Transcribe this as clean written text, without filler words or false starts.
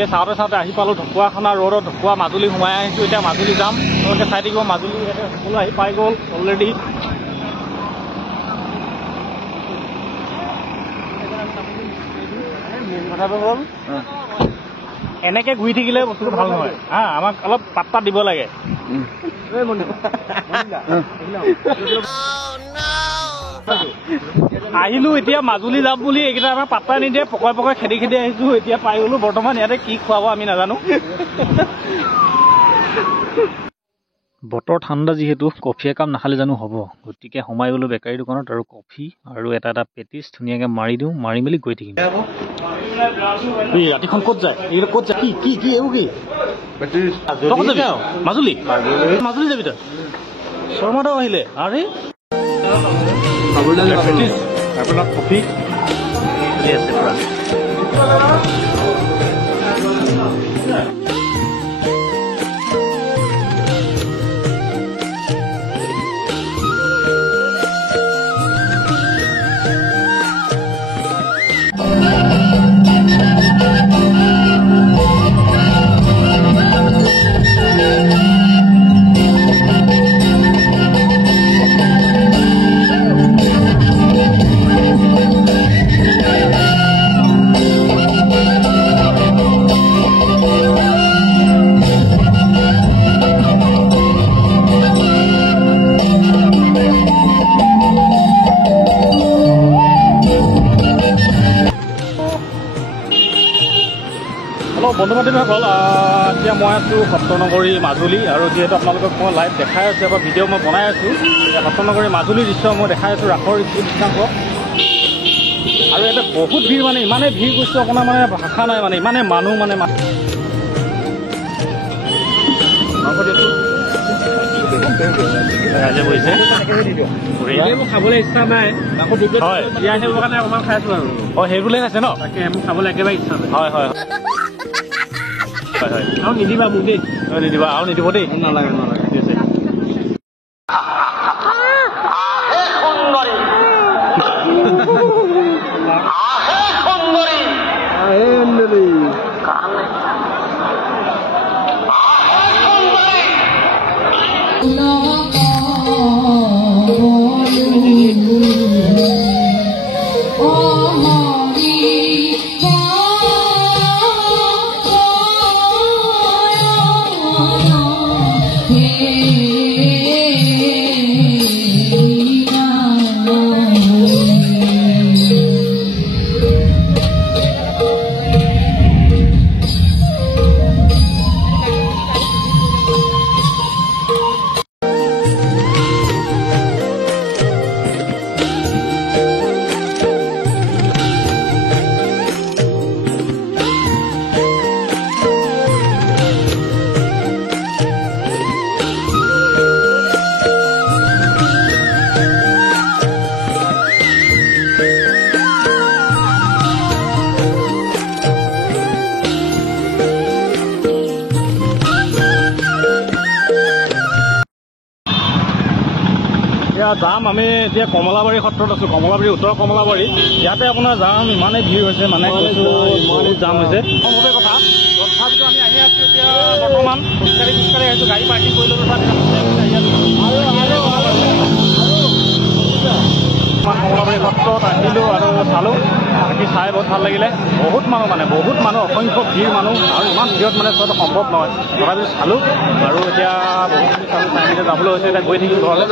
এই চাওঁতে চাওঁতে আহি পালোঁ ঢকুৱাখানা ৰোডত ঢকুৱা মাজুলী সোমাই আহিছোঁ এতিয়া মাজুলী যাম তেওঁলোকে চাই থাকিব মাজুলী ইয়াতে সকলো আহি পাই গ'ল অলৰেডি মেইন কথাটো হ'ল এনেকৈ ঘূৰি থাকিলে বস্তুটো ভাল নহয় হা আমাক অলপ পাত্তা দিব লাগে আহিলোঁ এতিয়া মাজুলী যাম বুলি এইকেইটা আমাক পাত্তা নিদিয়ে পকৰে পকৰে খেদি খেদি আহিছোঁ এতিয়া পাই গ'লোঁ বৰ্তমান ইয়াতে কি খুৱাব আমি নাজানো বতৰ ঠাণ্ডা যিহেতু কফি একাপ নাখালে জানো হ'ব গতিকে সোমাই গ'লোঁ বেকাৰী দোকানত আৰু কফি আৰু এটা পেটিছ ধুনীয়াকৈ মাৰি দিওঁ মাৰি মেলি গৈ থাকিম ৰাতিখন ক'ত যায় এইকেইটা ক'ত যায় কি এইবোৰ কি মাজুলী মাজুলী যাবি তই শৰ্মাদাও আহিলে আৰে আপোনাৰ কফি আছে পুৰা বন্ধু বান্ধৱীসকল এতিয়া মই আছোঁ সত্ৰনগৰী মাজুলী আৰু যিহেতু আপোনালোকক মই লাইভ দেখাই আছোঁ বা ভিডিঅ' মই বনাই আছোঁ সত্ৰনগৰী মাজুলীৰ দৃশ্য মই দেখাই আছোঁ ৰাসৰ দৃশ্যাংশ আৰু ইয়াতে বহুত ভিৰ মানে ইমানেই ভিৰ গৈছোঁ আপোনাৰ মানে ভাষা নাই মানে ইমানেই মানুহ মানে ৰাইজে বহিছে খাবলৈ ইচ্ছা নাই হয় জীয়াই থাকিবৰ কাৰণে অকণমান খাই আছোঁ আৰু হয় সেইবোৰে খাইছে ন তাকে মোক খাবলৈ একেবাৰে ইচ্ছা নাই হয় হয় হয় আৰু নিদিবা মোক দেই নিদিবা আৰু নিদিব দেই নালাগে নালাগে ঠিক আছে যাম আমি এতিয়া কমলাবাৰী সত্ৰত আছোঁ কমলাবাৰী উত্তৰ কমলাবাৰী ইয়াতে আপোনাৰ যাম ইমানেই ভিৰ হৈছে মানে বহুত জাম হৈছে সম্ভৱে কথা তথাপিতো আমি আহি আছোঁ এতিয়া বৰ্তমান খোজকাঢ়ি আহিছোঁ গাড়ী পাৰ্কিং কৰি ল'লোঁ কমলাবাৰী সত্ৰত আহিলোঁ আৰু চালোঁ বাকী চাই বহুত ভাল লাগিলে বহুত মানুহ অসংখ্য ভিৰ মানুহ আৰু ইমান ভিৰত মানে চোৱাটো সম্ভৱ নহয় তথাপিও চালোঁ আৰু এতিয়া বহুতখিনি চালোঁ টাইমতে যাবলৈ হৈছে এতিয়া গৈ থাকিম ঘৰলৈ